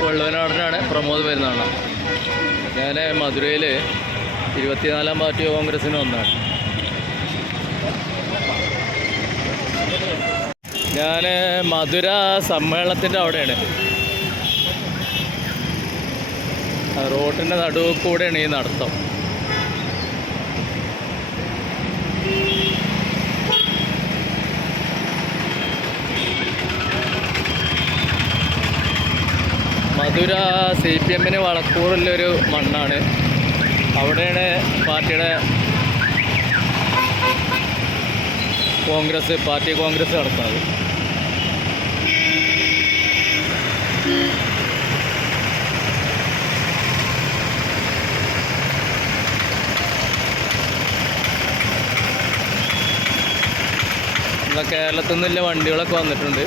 വെള്ളുവനാടനാണ് പ്രമോദ് പെരുന്നാള ഞാൻ മധുരയിൽ ഇരുപത്തിനാലാം പാർട്ടി കോൺഗ്രസ്സിന് വന്നതാണ് ഞാൻ മധുര സമ്മേളനത്തിന്റെ അവിടെയാണ്. റോഡിന്റെ നടുവ് കൂടെയാണ് ഈ നടത്തം. മധുര സി പി എമ്മിന് വളക്കൂറുള്ളൊരു മണ്ണാണ്. അവിടെയാണ് പാർട്ടിയുടെ കോൺഗ്രസ് പാർട്ടി കോൺഗ്രസ് നടക്കുന്നത്. നമ്മളെ കേരളത്തിൽ നിന്നുള്ള വണ്ടികളൊക്കെ വന്നിട്ടുണ്ട്.